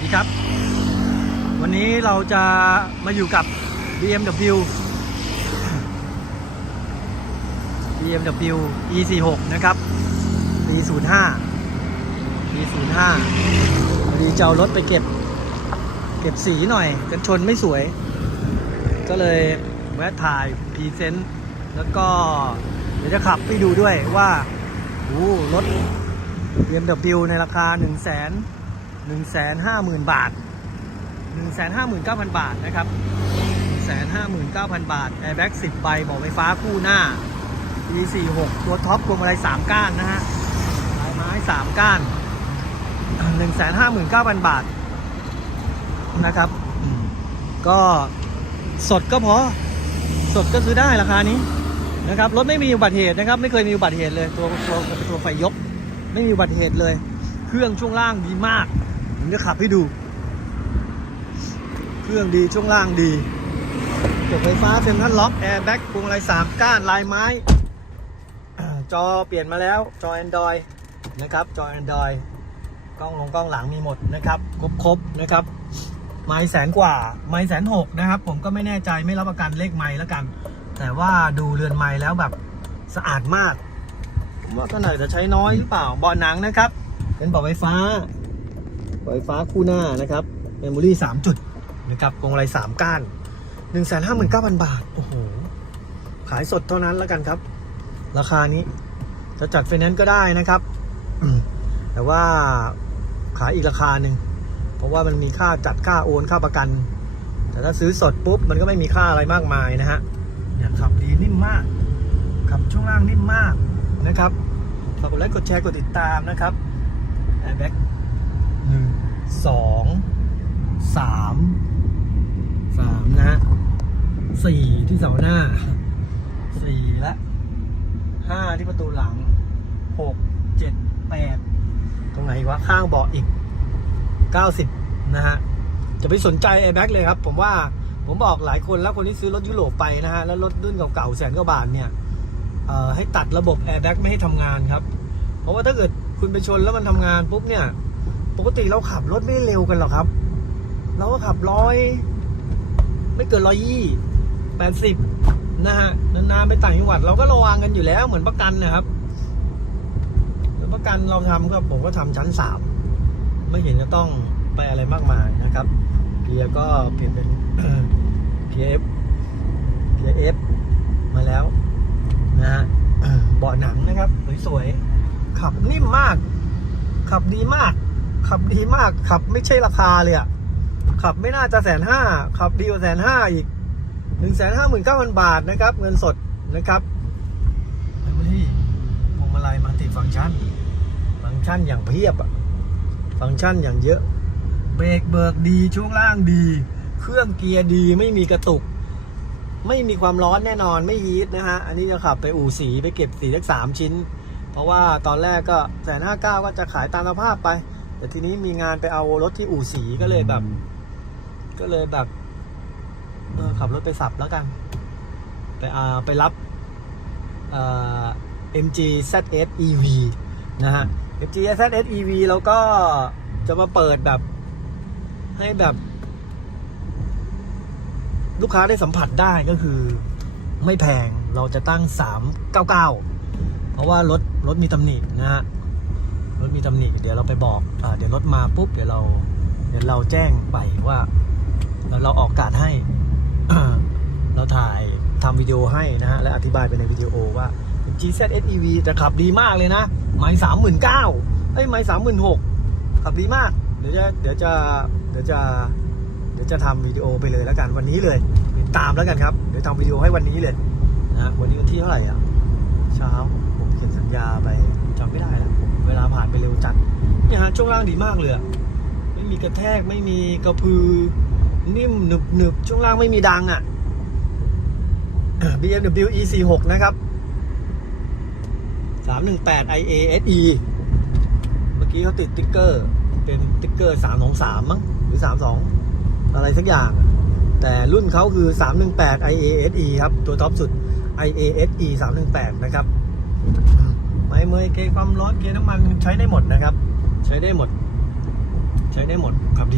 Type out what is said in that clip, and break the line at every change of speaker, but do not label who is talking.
ดีครับ วันนี้เราจะมาอยู่กับ BMW BMW E46 นะครับ E05 E05 ดีจะเอารถไปเก็บ เก็บสีหน่อย กันชนไม่สวย ก็เลยแวะถ่ายพรีเซนต์แล้วก็เดี๋ยวจะขับไปดูด้วยว่าโอ้รถ BMW ในราคา 1 1 5 0 0 0 0 บาท 159,000 บาทนะครับ 159,000 บาท Airbag 10 ใบเบอกไฟฟ้าคู่หน้า E46 ตัวท็อปพวงมาลัย3ก้านนะฮะลายไม้ 3 ก้าน 159,000 บาทนะครับ ก็สดก็พอ สดก็ซื้อได้ราคานี้นะครับรถไม่มีอุบัติเหตุนะครับ ไม่เคยมีอุบัติเหตุเลยตัวตัวตัวไฟยก ไม่มีอุบัติเหตุเลย เครื่องช่วงล่างดีมาก จะขับให้ดู เครื่องดีช่วงล่างดีระบบไฟฟ้าเซ็นทรัลล็อกแอร์แบ็กพวงมาลัยสามก้านลายไม้จอเปลี่ยนมาแล้ว จอ Android นะครับ จอ Android กล้องลงกล้องหลังมีหมดนะครับ ครบครบนะครับ ไม้แสนกว่า ไม้แสนหกนะครับ ผมก็ไม่แน่ใจไม่รับประกันเลขไม้แล้วกัน แต่ว่าดูเรือนไม้แล้วแบบสะอาดมาก ผมว่าก็หน่อยจะใช้น้อยหรือเปล่าเบาะหนังนะครับ เป็นเบาะไฟฟ้า เบาะไฟฟ้าคู่หน้านะครับเมมโมรี่สามจุดนะครับวงไรสามก้านหนึ่งแสนห้าหมื่นเก้าพันบาท โอ้โห ขายสดเท่านั้นแล้วกันครับ ราคานี้จะจัดไฟแนนซ์ก็ได้นะครับ แต่ว่าขายอีกราคาหนึ่ง เพราะว่ามันมีค่าจัดค่าโอนค่าประกัน แต่ถ้าซื้อสดปุ๊บ มันก็ไม่มีค่าอะไรมากมายนะฮะเนี่ยขับดีนิ่มมากขับช่วงล่างนิ่มมากนะครับฝากกดไลค์กดแชร์กดติดตามนะครับแอร์แบ็ก หนึ่งสองสามสามนะฮะสี่ที่เสาหน้าสี่และห้าที่ประตูหลังหกเจ็ดแปดตรงไหนวะข้างเบาะอีกเก้าสิบนะฮะจะไปสนใจ Airbag เลยครับ ผมว่าผมบอกหลายคนแล้วคนที่ซื้อรถยุโรปไปนะฮะ แล้วรถรุ่นเก่าๆแสนกว่าบาทเนี่ยให้ตัดระบบ Airbag ไม่ให้ทำงานครับ เพราะว่าถ้าเกิดคุณไปชนแล้วมันทำงานปุ๊บเนี่ย ปกติเราขับรถไม่เร็วกันหรอกครับ เราก็ขับร้อย ไม่เกินร้อยยี่แปดสิบนะฮะนานๆไปต่างจังหวัดเราก็ระวังกันอยู่แล้วเหมือนประกันนะครับประกันเราทำก็ผมก็ทำชั้นสามไม่เห็นจะต้องไปอะไรมากมายนะครับเกียร์ก็เปลี่ยนเป็นเกียร์ F เกียร์ F มาแล้วนะฮะเบาะหนังนะครับสวยๆขับนิ่มมาก ขับดีมาก ขับดีมาก ขับไม่ใช่ราคาเลยอะขับไม่น่าจะแสนห้าขับดีกว่าแสนห้าอีกหนึ่งแสนห้าหมื่นเก้าพันบาทนะครับ เงินสดนะครับเมมโมรี่พวงมาลัยมัลติดฟังก์ชัน ฟังก์ชันอย่างเพียบอะฟังก์ชันอย่างเยอะ เบรกเบิกดีช่วงล่างดี เครื่องเกียร์ดีไม่มีกระตุก ไม่มีความร้อนแน่นอนไม่ฮีทนะฮะ อันนี้จะขับไปอู่สีไปเก็บสีสักสามชิ้น เพราะว่าตอนแรกก็แสนห้าเก้าก็จะขายตามสภาพไป แต่ทีนี้มีงานไปเอารถที่อู่สีก็เลยแบบ ก็เลยแบบเออขับรถไปสับแล้วกัน ไปอ่าไปรับเอ่อ MG ZS EV นะฮะ MG ZS EV แล้วก็จะมาเปิดแบบ ให้แบบ ลูกค้าได้สัมผัสได้ก็คือ ไม่แพงเราจะตั้ง 399 เพราะว่ารถรถมีตำหนินะฮะ รถมีตำหนิเดี๋ยวเราไปบอกอาเดี๋ยวรถมาปุ๊บเดี๋ยวเรา เดี๋ยวเราแจ้งไปว่าเราเราออกอากาศให้ เราถ่ายทำวิดีโอให้นะฮะ และอธิบายไปในวิดีโอว่า GZS EV จะขับดีมากเลยนะไม้สามหมื่นเก้าไอ้ไม้สามหมื่นหกขับดีมาก เดี๋ยวจะ เดี๋ยวจะ เดี๋ยวจะ เดี๋ยวจะทำวิดีโอไปเลยแล้วกันวันนี้เลย ตามแล้วกันครับ เดี๋ยวทำวิดีโอให้วันนี้เลยนะวันนี้วันที่เท่าไหร่อะ เช้าผมเขียนสัญญาไปจำไม่ได้แล้ว ไปเร็วจัดเนี่ยฮะช่วงล่างดีมากเลยไม่มีกระแทกไม่มีกระพือ นิ่มหนึบหนึบช่วงล่างไม่มีดังอะ BMW E46 นะครับ 318 IASE เมื่อกี้เขาติดติ๊กเกอร์ เป็นติ๊กเกอร์ 323 มั้งหรือ 32 อะไรสักอย่าง แต่รุ่นเขาคือ 318 IASE ครับ ตัวท็อปสุด IASE 318 นะครับ ไม้เมยเกยร์ความร้อนเกยร์น้ำมันใช้ได้หมดนะครับ ใช้ได้หมด ใช้ได้หมดครับดี